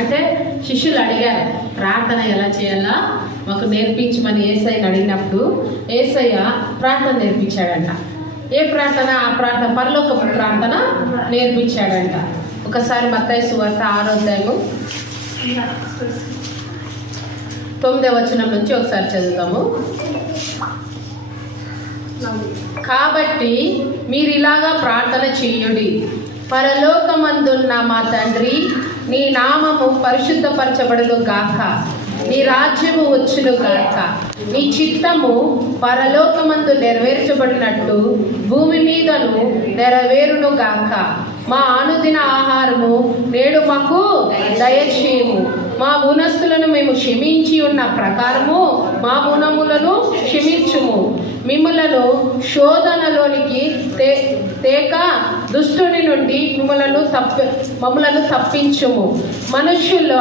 అంటే శిష్యులు అడిగారు ప్రార్థన ఎలా చేయాలా మాకు నేర్పించమని యేసయ్యని అడిగినప్పుడు యేసయ్య ప్రార్థన నేర్పించాడంట. ఏ ప్రార్థన? ఆ ప్రార్థన పరలోకపు ప్రార్థన నేర్పించాడంట. ఒకసారి మత్తయి సువార్త 6వ అధ్యాయము 9వ వచనం నుంచి ఒకసారి చదువుతాము. కాబట్టి మీరు ఇలాగా ప్రార్థన చెయ్యుడి, పరలోకమందున్న మా తండ్రి, నీ నామము పరిశుద్ధపరచబడును గాక, నీ రాజ్యము వచ్చును గాక, నీ చిత్తము పరలోకమందు నెరవేర్చబడినట్టు భూమి మీదను నెరవేరును గాక. మా అనుదిన ఆహారము నేడు మాకు దయచేయము, మా ఊనస్తులను మేము క్షమించి ఉన్న ప్రకారము మా ఊనములను క్షమించుము, మిమ్ములను శోధనలోనికి తేక దుష్టుని నుండి మమ్మలను తప్పించుము. మనుష్యుల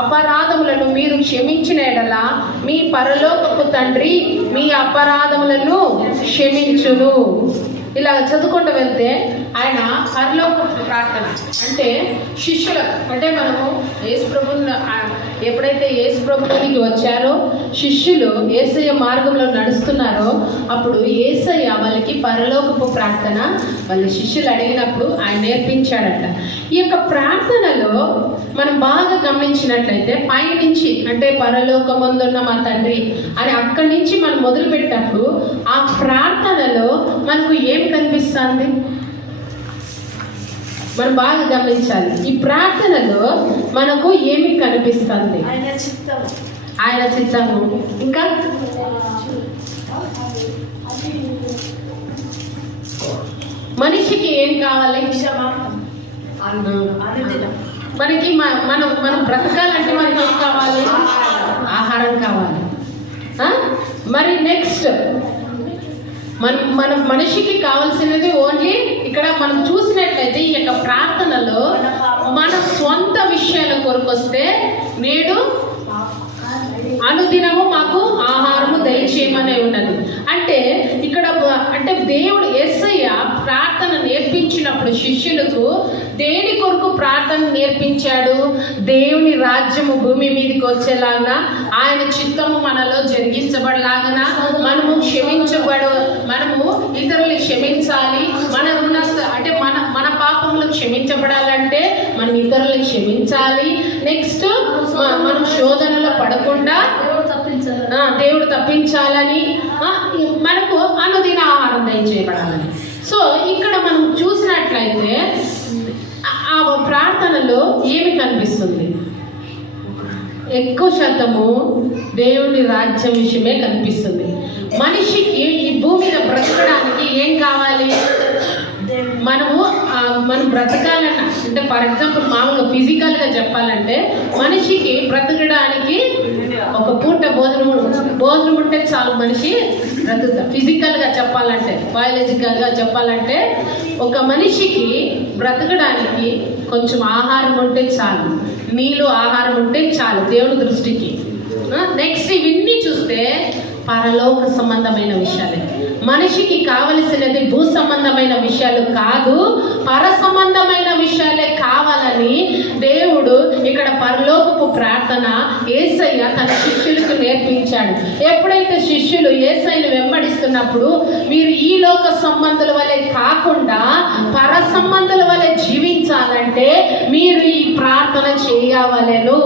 అపరాధములను మీరు క్షమించిన ఎడల మీ పరలోకపు తండ్రి మీ అపరాధములను క్షమించును. ఇలా చదువుకుంటూ వెళ్తే ఆయన పరలోకపు ప్రార్థన అంటే శిష్యులకు, అంటే మనము యేసుప్రభుని ఎప్పుడైతే యేసుప్రభునికి వచ్చారో శిష్యులు యేసయ్య మార్గంలో నడుస్తున్నారో అప్పుడు యేసయ్య వాళ్ళకి పరలోకపు ప్రార్థన వాళ్ళ శిష్యులు అడిగినప్పుడు ఆయన నేర్పించాడట. ఈ యొక్క ప్రార్థనలో మనం బాగా గమనించినట్లయితే పైనుంచి అంటే పరలోకమందున్న మా తండ్రి అని అక్కడి నుంచి మనం మొదలుపెట్టినప్పుడు ఆ ప్రార్థనలో మనకు ఏం కనిపిస్తుంది మనం బాగా గమనించాలి. ఈ ప్రార్థనలో మనకు ఏమి కనిపిస్తుంది? ఆయన చిత్తము. ఇంకా మనిషికి ఏం కావాలి? మనకి మనం బ్రతకాలంటే మనకి ఏం కావాలి? ఆహారం కావాలి. మరి నెక్స్ట్ మన మనిషికి కావాల్సినది ఓన్లీ ఇక్కడ మనం చూసినట్లయితే ఈ యొక్క ప్రార్థనలో మన సొంత విషయాల కొరకు వస్తే నేడు అనుదినము మాకు ఆహారము దయచేయమనే ఉన్నది. అంటే ఇక్కడ అంటే దేవుడు యేసయ్య ప్రార్థన నేర్పించినప్పుడు శిష్యులకు దేని కొరకు ప్రార్థన నేర్పించాడు? దేవుని రాజ్యము భూమి మీదకి వచ్చేలాగా, ఆయన చిత్తము మనలో జరిగించబడలాగన, మనము మనము ఇతరులు క్షమించాలి, మన రుణస్థ అంటే మన పాపములు క్షమించబడాలంటే మనం ఇతరులు క్షమించాలి. నెక్స్ట్ మనం శోధనలో పడకుండా దేవుడు తప్పించాలని, మనకు అనుదిన ఆహారం దయచేయబడాలని. సో ఇక్కడ మనం చూసినట్లయితే ఆ ప్రార్థనలో ఏమి కనిపిస్తుంది? ఎక్కువ శాతము దేవుని రాజ్యం విషయమే కనిపిస్తుంది. మనిషికి ఈ భూమి మీద బ్రతకడానికి ఏం కావాలి? మనం బ్రతకాలన్న అంటే ఫర్ ఎగ్జాంపుల్ మామూలుగా ఫిజికల్గా చెప్పాలంటే మనిషికి బ్రతకడానికి ఒక పూట భోజనం ఉంటే చాలు, మనిషి బ్రతుకుతా. ఫిజికల్గా చెప్పాలంటే, బయాలజికల్గా చెప్పాలంటే ఒక మనిషికి బ్రతకడానికి కొంచెం ఆహారం ఉంటే చాలు, నీళ్ళు ఆహారం ఉంటే చాలు దేవుని దృష్టికి. నెక్స్ట్ ఇవన్నీ చూస్తే పరలోక సంబంధమైన విషయాలే. మనిషికి కావలసినది భూ సంబంధమైన విషయాలు కాదు, పర సంబంధమైన విషయాలే కావాలని దేవుడు ఇక్కడ పరలోకపు ప్రార్థన యేసయ్య తన శిష్యులకు నేర్పించాడు. ఎప్పుడైతే శిష్యులు యేసయ్యను వెంబడిస్తున్నప్పుడు మీరు ఈ లోక సంబంధుల వలె కాకుండా పర సంబంధుల వలె జీవించాలంటే మీరు ఈ ప్రార్థన చేయవలెను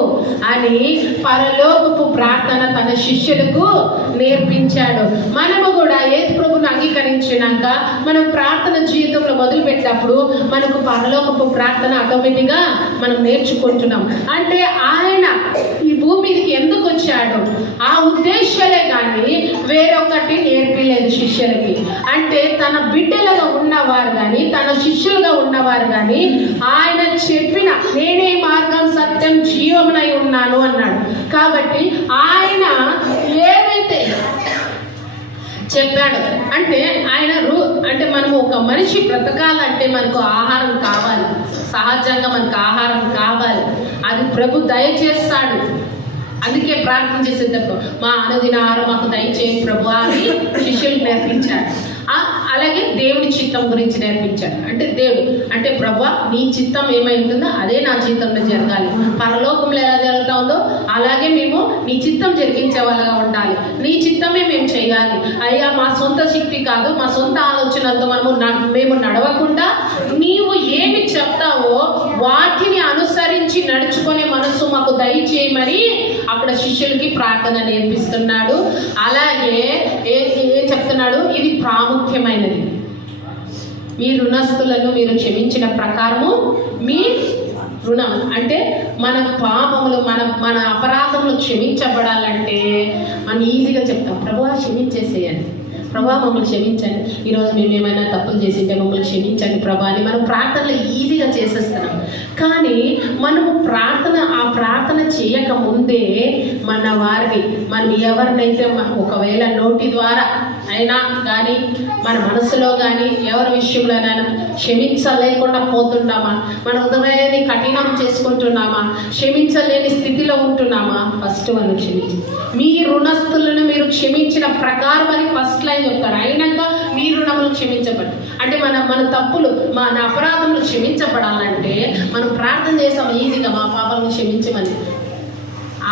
అని పరలోకపు ప్రార్థన తన శిష్యులకు నేర్పించాడు. మనము కూడా యేసు ప్రభువును అంగీకరించినాక మనం ప్రార్థన జీవితంలో మొదలుపెట్టినప్పుడు మనకు పరలోకపు ప్రార్థన ఆటోమేటిక్గా మనం నేర్చుకుంటున్నాం. అంటే ఆయన ఈ భూమికి ఎందుకు వచ్చాడు ఆ ఉద్దేశాలే కానీ వేరొకటి నేర్పిలేదు శిష్యులకి. అంటే తన బిడ్డలుగా ఉన్నవారు కానీ తన శిష్యులుగా ఉన్నవారు కానీ ఆయన చెప్పిన నేనే మార్గం సత్యం జీవమునై ఉన్నాను అన్నాడు. కాబట్టి ఆయన ఏదైతే చెప్పాడు అంటే ఆయన అంటే మనము ఒక మనిషి బ్రతకాలంటే మనకు ఆహారం కావాలి, సహజంగా మనకు ఆహారం కావాలి, అది ప్రభు దయచేస్తాడు. అందుకే ప్రార్థన చేసేటప్పుడు మా అనుదిన ఆహారం మాకు దయచేయండి ప్రభు అని శిష్యులకు నేర్పించాడు. అలాగే దేవుడి చిత్తం గురించి నేర్పించాడు. అంటే దేవుడు అంటే ప్రభు నీ చిత్తం ఏమైంటుందో అదే నా జీవితంలో జరగాలి, పరలోకం అలాగే మేము నీ చిత్తం జరిగించే వాళ్ళగా ఉండాలి, నీ చిత్తమే మేము చేయాలి అయ్యా. మా సొంత శక్తి కాదు, మా సొంత ఆలోచనలతో మేము నడవకుండా నీవు ఏమి చెప్తావో వాటిని అనుసరించి నడుచుకునే మనసు మాకు దయచేయమని అక్కడ శిష్యులకి ప్రార్థన నేర్పిస్తున్నాడు. అలాగే ఏం చెప్తున్నాడు, ఇది ప్రాముఖ్యమైనది. మీ రుణస్తులను మీరు క్షమించిన ప్రకారము మీ రుణం అంటే మన పాపములు మన అపరాధములు క్షమించబడాలంటే మనం ఈజీగా చెప్తాం, ప్రభువా క్షమించేసేయండి, ప్రభా మమ్మల్ని క్షమించండి, ఈరోజు మేము ఏమైనా తప్పులు చేసింటే మమ్మల్ని క్షమించండి ప్రభా అని మనం ప్రార్థనలు ఈజీగా చేసేస్తున్నాం. కానీ మనము ఆ ప్రార్థన చేయక ముందే మన వారిని మనం ఎవరినైతే ఒకవేళ నోటి ద్వారా అయినా కానీ మన మనసులో కానీ ఎవరి విషయంలోనైనా క్షమించలేకుండా పోతున్నామా, మన హృదయాన్ని కఠినం చేసుకుంటున్నామా, క్షమించలేని స్థితిలో ఉంటున్నామా, ఫస్ట్ మనం క్షమించి మీ రుణస్తులను మీరు క్షమించిన ప్రకారం అని ఫస్ట్ లైన్ చెప్తారు. అయినాక మీ రుణములు క్షమించబడి అంటే మన తప్పులు మన అపరాధములు క్షమించబడాలంటే మనం ప్రార్థన చేసాం ఈజీగా మా పాపాలను క్షమించమని.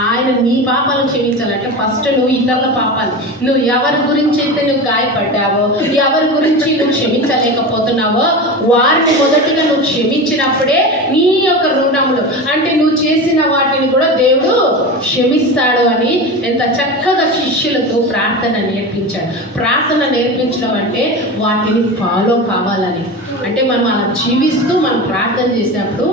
ఆయన నీ పాపాలను క్షమించాలంటే ఫస్ట్ నువ్వు ఇతరుల పాపాలు, నువ్వు ఎవరి గురించి అయితే నువ్వు గాయపడ్డావో, ఎవరి గురించి నువ్వు క్షమించలేకపోతున్నావో వారిని మొదటిగా నువ్వు క్షమించినప్పుడే నీ యొక్క రుణములు అంటే నువ్వు చేసిన వాటిని కూడా దేవుడు క్షమిస్తాడు అని ఎంత చక్కగా శిష్యులకు ప్రార్థన నేర్పించాడు. ప్రార్థన నేర్పించడం అంటే వాటిని ఫాలో కావాలని, అంటే మనం అలా జీవిస్తూ మనం ప్రార్థన చేసినప్పుడు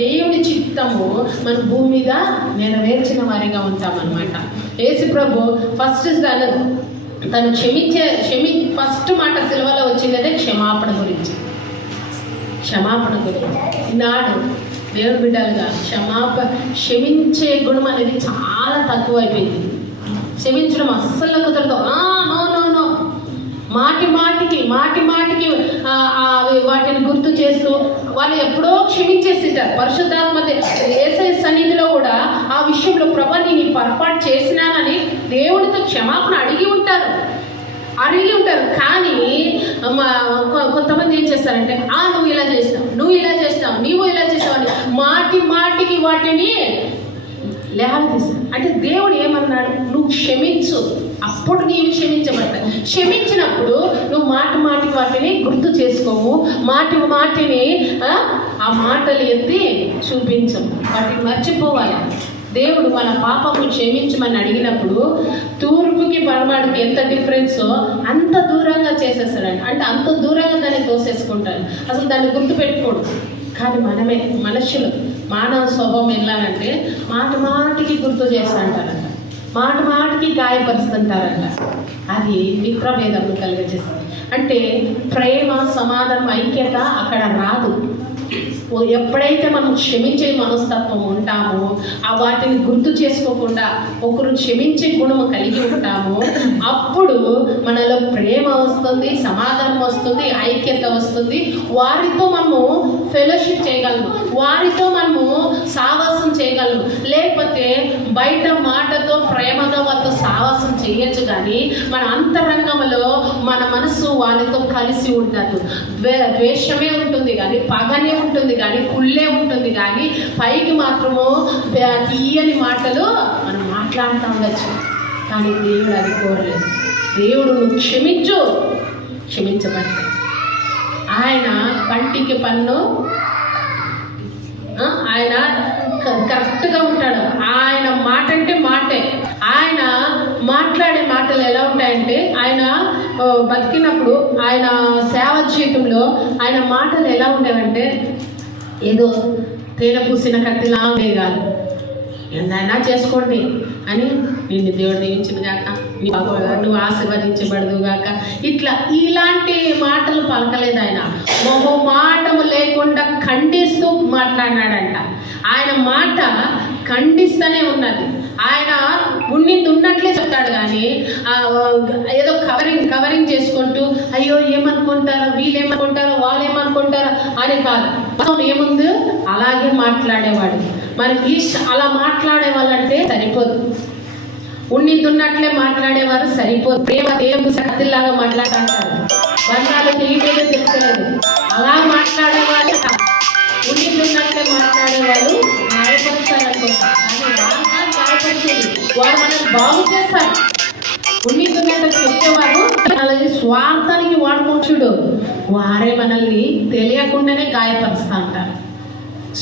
దేవుని చిత్తము మన భూమి మీద నెరవేర్చిన వారిగా ఉంటామన్నమాట. యేసు ప్రభు ఫస్ట్ తను ఫస్ట్ మాట సిలువలో వచ్చిందంటే క్షమాపణ గురించి. ఈనాడు దేవుని బిడ్డలుగా క్షమించే గుణం అనేది చాలా తక్కువైపోయింది. క్షమించడం అస్సలు కుదరదు. నో మాటి మాటికి వాటిని గుర్తు చేస్తూ వాళ్ళు ఎప్పుడో క్షమించేసింటారు. పరిశుద్ధాత్మ యేసయ్య సన్నిధిలో కూడా ఆ విషయంలో ప్రభా నేను ఈ పొరపాటు చేసినానని దేవుడితో క్షమాపణ అడిగి ఉంటారు. కానీ కొంతమంది ఏం చేస్తారంటే నువ్వు ఇలా చేస్తావు అని మాటికి వాటిని లేవదీస్తారు. అంటే దేవుడు ఏమన్నాడు, నువ్వు క్షమించు, అప్పుడు నీవు క్షమించబడతావు. క్షమించినప్పుడు నువ్వు మాటికి వాటిని గుర్తు చేసుకోము, మాటిని ఆ మాటలు ఎత్తి చూపించము, వాటిని మర్చిపోవాలి. దేవుడు మన పాపము క్షమించమని అడిగినప్పుడు తూర్పుకి పడమటికి ఎంత డిఫరెన్సో అంత దూరంగా చేసేస్తాడు. అంటే అంత దూరంగా దాన్ని తోసేసుకుంటాడు, అసలు దాన్ని గుర్తుపెట్టుకోడు. కానీ మనుషులు మానవ స్వభావం ఎలాగంటే మాటికి గుర్తు చేస్తుంటారంట, మాటికి గాయపరుస్తుంటారంట. అది మిత్రభేదము కలిగజేస్తుంది. అంటే ప్రేమ, సమాధానం, ఐక్యత అక్కడ రాదు. ఎప్పుడైతే మనం క్షమించే మనస్తత్వం ఉంటామో, వాటిని గుర్తు చేసుకోకుండా ఒకరు క్షమించే గుణము కలిగి ఉంటామో అప్పుడు మనలో ప్రేమ వస్తుంది, సమాధానం వస్తుంది, ఐక్యత వస్తుంది. వారితో మనము ఫెలోషిప్ చేయగలము, వారితో మనము సావాసం చేయగలము. లేకపోతే బయట మాటతో ప్రేమతో వారితో సావాసం చేయొచ్చు, కానీ మన అంతరంగంలో మన మనసు వాళ్ళతో కలిసి ఉండదు. ద్వేషమే ఉంటుంది కానీ, పగనే ఉంటుంది కానీ, కుళ్ళే ఉంటుంది కానీ, పైకి మాత్రము తీయని మాటలు మనం మాట్లాడుతూ ఉండొచ్చు. కానీ దేవుడు అది కోరలేదు. దేవుడు నువ్వు క్షమించబడతాడు. ఆయన పంటికి పన్ను, ఆయన కరెక్ట్గా ఉంటాడు. ఆయన మాట అంటే మాటే. ఆయన మాట్లాడే మాటలు ఎలా ఉంటాయంటే, ఆయన బతికినప్పుడు ఆయన సేవ జీవితంలో ఆయన మాటలు ఎలా ఉండేవంటే ఏదో తేనె పూసిన కత్తిలా ఉండే కాదు. ఎంతైనా చేసుకోండి అని, నిన్ను దేవుడు దీవించిన గాక, నువ్వు ఆశీర్వదించబడదు గాక, ఇలాంటి మాటలు పలకలేదు. ఆయన మొహమాటము లేకుండా ఖండిస్తూ మాట్లాడినాడంట. ఆయన మాట ఖండిస్తూనే ఉన్నది. ఆయన ఉన్నట్లే చెప్తాడు కానీ ఏదో కవరింగ్ చేసుకుంటూ అయ్యో ఏమనుకుంటారో, వీళ్ళేమనుకుంటారో, వాళ్ళేమనుకుంటారో అని కాదు. ఏముంది అలాగే మాట్లాడేవాడు. మనకి అలా మాట్లాడే వాళ్ళంటే సరిపోదు, ఉన్నట్లే మాట్లాడేవారు సరిపోదు. దేవుడు శక్తిలాగా మాట్లాడతారు, బంధాలు తెలియలేదు తెలుసలేదు. అలా మాట్లాడేవాళ్ళు ఉన్నట్లే మాట్లాడేవాళ్ళు గాయపరుస్తారు అనుకుంటారు. కానీ గాయపరిచే వారు మనల్ని బాగు చేస్తారు. ఉన్నత చెప్పేవారు అలాగే స్వార్థానికి వాడుకుంటుడు వారే మనల్ని తెలియకుండానే గాయపరుస్తా ఉంటారు.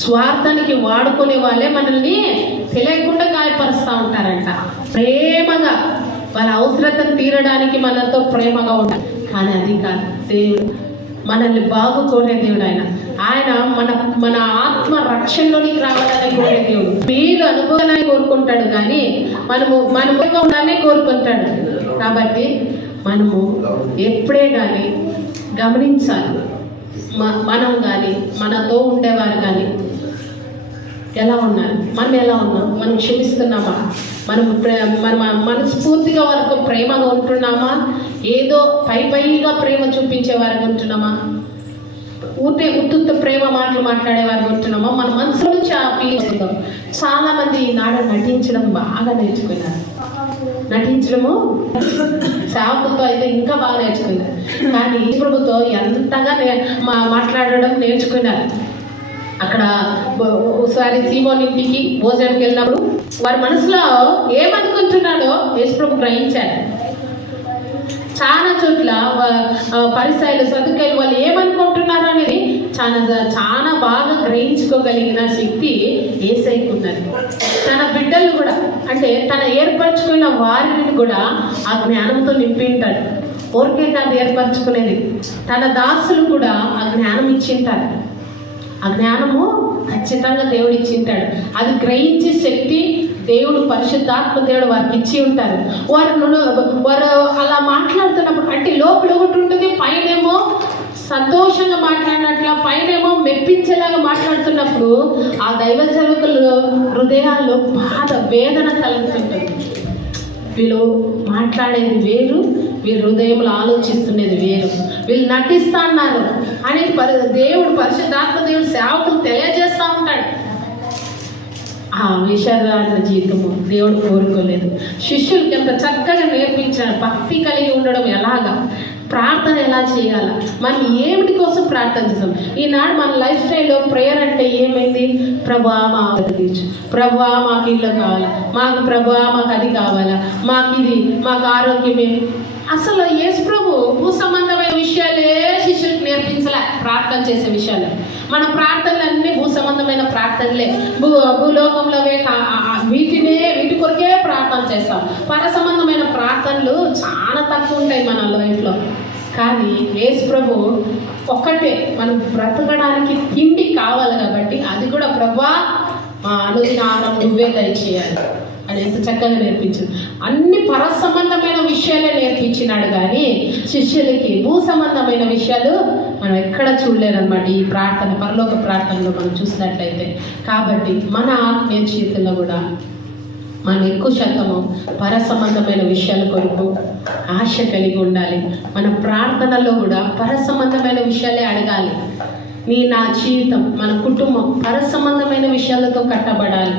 స్వార్థానికి వాడుకునే వాళ్ళే మనల్ని తెలియకుండా గాయపరుస్తూ ఉంటారంట. ప్రేమగా వాళ్ళ అవసరతను తీరడానికి మనతో ప్రేమగా ఉంటారు, కానీ అది కాదు. దేవుడు మనల్ని బాగు కోరే దేవుడు. ఆయన మన మన ఆత్మ రక్షణలోనికి రావాలని కోరే దేవుడు. మీరు అనుభవాన్ని కోరుకుంటాడు, కానీ మనము ఉండాలనే కోరుకుంటాడు. కాబట్టి మనము ఎప్పుడే కానీ గమనించాలి, మనం కానీ మనతో ఉండేవారు కానీ ఎలా ఉన్నారు, మనం ఎలా ఉన్నాం, మనం క్షమిస్తున్నామా, మనం మనస్ఫూర్తిగా వారితో ప్రేమగా ఉంటున్నామా, ఏదో పైగా ప్రేమ చూపించే వారికి ఉంటున్నామా, ఉత్తుత్త ప్రేమ మాటలు మాట్లాడేవారికి ఉంటున్నామా, మన మనసు నుంచి ఆ ఫీలింగ్. చాలా మంది ఈనాడు నటించడం బాగా నేర్చుకున్నారు. నటించడము సేవకులతో అయితే ఇంకా బాగా నేర్చుకున్నారు, కానీ ప్రభుతో ఎంతగా మాట్లాడడం నేర్చుకున్నారు. అక్కడ ఒకసారి సీమోన్ ఇంటికి భోజనానికి వెళ్ళినప్పుడు వారి మనసులో ఏమనుకుంటున్నాడో యేసుప్రభు గ్రహించాడు. చాలా చోట్ల పరిసయ్యులు సదుకాయలు వాళ్ళు ఏమనుకుంటున్నారు అనేది చాలా బాగా గ్రహించుకోగలిగిన శక్తి యేసయ్యకు ఉన్నది. తన బిడ్డలు కూడా, అంటే తన ఏర్పరచుకున్న వారిని కూడా ఆ జ్ఞానంతో నింపి ఉంటాడు. ఊరికే కాదు ఏర్పరచుకునేది, తన దాసులు కూడా ఆ జ్ఞానం ఇచ్చింటారు. ఆ జ్ఞానము ఖచ్చితంగా దేవుడు ఇచ్చింటాడు. అది గ్రహించే శక్తి దేవుడు, పరిశుద్ధాత్మ దేవుడు వారికి ఇచ్చి ఉంటారు. వారు అలా మాట్లాడుతున్నప్పుడు, అంటే లోపల ఒకటి ఉంటుంది, పైనేమో సంతోషంగా మాట్లాడినట్ల, పైనేమో మెప్పించేలాగా మాట్లాడుతున్నప్పుడు ఆ దైవ సేవకుల హృదయాల్లో బాధ, వేదన కలుగుతుంటుంది. వీళ్ళు మాట్లాడేది వేరు, వీళ్ళ హృదయంలో ఆలోచిస్తున్నది వేరు, వీళ్ళు నటిస్తా అన్నారు అనేది దేవుడు, పరిశుద్ధాత్మ దేవుడు సేవకులు తెలియజేస్తూ ఉంటాడు. ఆ విషాదాల జీవితము దేవుడు కోరుకోలేదు. శిష్యులకి ఎంత చక్కగా నేర్పించాడు, భక్తి కలిగి ఉండడం ఎలాగా, ప్రార్థన ఎలా చేయాల, మనం ఏమిటి కోసం ప్రార్థన చేస్తాం. ఈనాడు మన లైఫ్ స్టైల్లో ప్రేయర్ అంటే ఏమైంది, ప్రభువా మాకు తీర్చు, ప్రభువా మాకు ఇల్లు కావాలా, మాకు ప్రభువా మాకు అది కావాలా, మాకు ఇది, మాకు ఆరోగ్యమే. అసలు యేసు ప్రభు భూ సంబంధమైన విషయాలే శిష్యులకు నేర్పించలే. ప్రార్థన చేసే విషయాలు, మన ప్రార్థనలన్నీ భూ సంబంధమైన ప్రార్థనలే, భూలోకంలోవే వీటి కొరకే ప్రార్థన చేస్తాం. పర సంబంధమైన ప్రార్థనలు చాలా తక్కువ ఉంటాయి మన లైఫ్లో. కానీ యేసు ప్రభు ఒక్కటే, మనం బ్రతకడానికి తిండి కావాలి కాబట్టి అది కూడా ప్రభువా మా అనుదిన ఆహారం నువ్వే దయచేయాలి అని ఎంత చక్కగా నేర్పించింది. అన్ని పర సంబంధమైన విషయాలే నేర్పించినాడు, కానీ శిష్యులకి భూ సంబంధమైన విషయాలు మనం ఎక్కడ చూడలేదన్నమాట ఈ ప్రార్థన, పరలోక ప్రార్థనలో మనం చూసినట్లయితే. కాబట్టి మన ఆత్మీయ జీవితంలో కూడా మనం ఎక్కువ శాతము పర సంబంధమైన విషయాల కొరకు ఆశ కలిగి ఉండాలి. మన ప్రార్థనలో కూడా పర సంబంధమైన విషయాలే అడగాలి. నా జీవితం, మన కుటుంబం పర సంబంధమైన విషయాలతో కట్టబడాలి,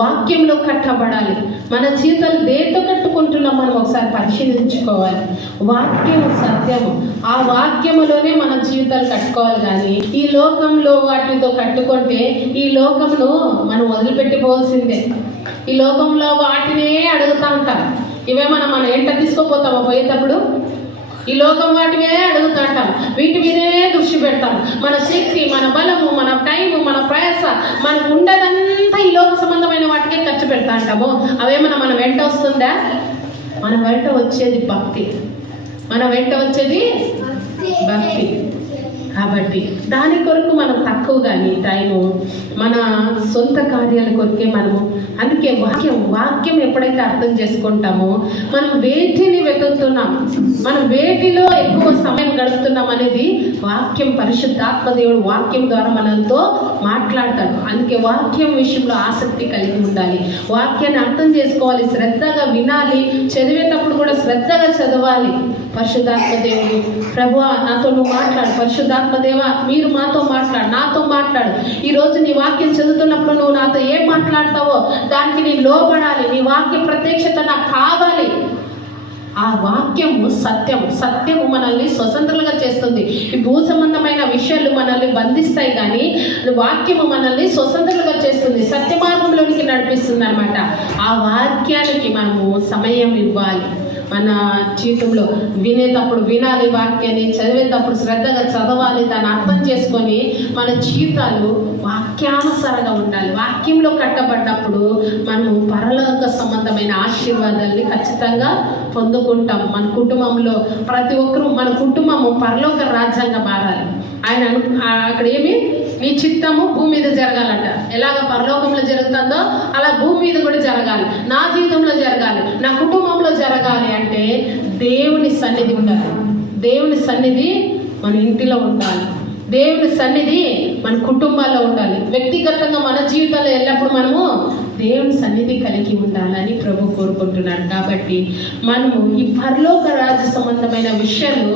వాక్యంలో కట్టబడాలి. మన జీవితాలు దేంతో కట్టుకుంటున్నాం మనం ఒకసారి పరిశీలించుకోవాలి. వాక్యం సత్యము, ఆ వాక్యములోనే మన జీవితాలు కట్టుకోవాలి. కానీ ఈ లోకంలో వాటితో కట్టుకుంటే ఈ లోకమును మనం వదిలిపెట్టిపోవాల్సిందే. ఈ లోకంలో వాటినే అడుగుతూ ఉంటాం. ఇవేమన్నా మనం ఏంట తీసుకోపోతామో పోయేటప్పుడు ఈ లోకం వాటినే అడుగుతుంటాం, వీటి మీదే దృష్టి పెడతాం. మన శక్తి, మన బలము, మన టైము, మన ప్రయాస, మనకు ఉండేదంతా ఈ లోక సంబంధమైన వాటికే ఖర్చు పెడతా ఉంటాము. అవేమన్నా మన వెంట వస్తుందా? మన వెంట వచ్చేది భక్తి, మన వెంట వచ్చేది భక్తి. కాబట్టి దాని కొరకు మనం తక్కువ, కానీ టైము మన సొంత కార్యాల కొరకే మనము. అందుకే వాక్యం ఎప్పుడైతే అర్థం చేసుకుంటామో మనం వేటిని వెతుకుతున్నాం, మనం వేటిలో ఎక్కువ సమయం గడుపుతున్నాం అనేది వాక్యం, పరిశుద్ధాత్మ దేవుడు వాక్యం ద్వారా మనతో మాట్లాడతాడు. అందుకే వాక్యం విషయంలో ఆసక్తి కలిగి ఉండాలి, వాక్యాన్ని అర్థం చేసుకోవాలి, శ్రద్ధగా వినాలి, చదివేటప్పుడు కూడా శ్రద్ధగా చదవాలి. పరిశుద్ధాత్మ దేవుడు, ప్రభువా నాతో నువ్వు మాట్లాడు, పరిశుద్ధాత్మ దేవా మీరు మాతో మాట్లాడు, నాతో మాట్లాడు. ఈరోజు నీ వాక్యం చదువుతున్నప్పుడు నువ్వు నాతో ఏం మాట్లాడతావో దానికి నేను లోబడాలి. నీ వాక్య ప్రత్యక్షత నాకు కావాలి. ఆ వాక్యము సత్యము. సత్యము మనల్ని స్వతంత్రులుగా చేస్తుంది. ఈ భూ సంబంధమైన విషయాలు మనల్ని బంధిస్తాయి, కానీ వాక్యము మనల్ని స్వతంత్రులుగా చేస్తుంది, సత్య మార్గంలోనికి నడిపిస్తుంది అనమాట. ఆ వాక్యానికి మనము సమయం ఇవ్వాలి. మన జీవితంలో వినేటప్పుడు వినాలి, వాక్యాన్ని చదివేటప్పుడు శ్రద్ధగా చదవాలి, దాన్ని అర్థం చేసుకొని మన జీవితాలు వాక్యానుసారంగా ఉండాలి. వాక్యంలో కట్టబడ్డప్పుడు మనము పరలోక సంబంధమైన ఆశీర్వాదాన్ని ఖచ్చితంగా పొందుకుంటాం. మన కుటుంబంలో ప్రతి ఒక్కరూ, మన కుటుంబము పరలోక రాజ్యంగా మారాలి. ఆయన అక్కడ ఏమి, నీ చిత్తము భూమి మీద జరగాలంట. ఎలాగ పరలోకంలో జరుగుతుందో అలా భూమి మీద కూడా జరగాలి. నా జీవితంలో జరగాలి, నా కుటుంబంలో జరగాలి అంటే దేవుని సన్నిధి ఉండాలి. దేవుని సన్నిధి మన ఇంటిలో ఉండాలి. దేవుని సన్నిధి మన కుటుంబాల్లో ఉండాలి. వ్యక్తిగతంగా మన జీవితంలో ఎల్లప్పుడూ మనము దేవుని సన్నిధి కలిగి ఉండాలని ప్రభు కోరుకుంటున్నాడు. కాబట్టి మనము ఈ పరలోక రాజ్య సంబంధమైన విషయాలు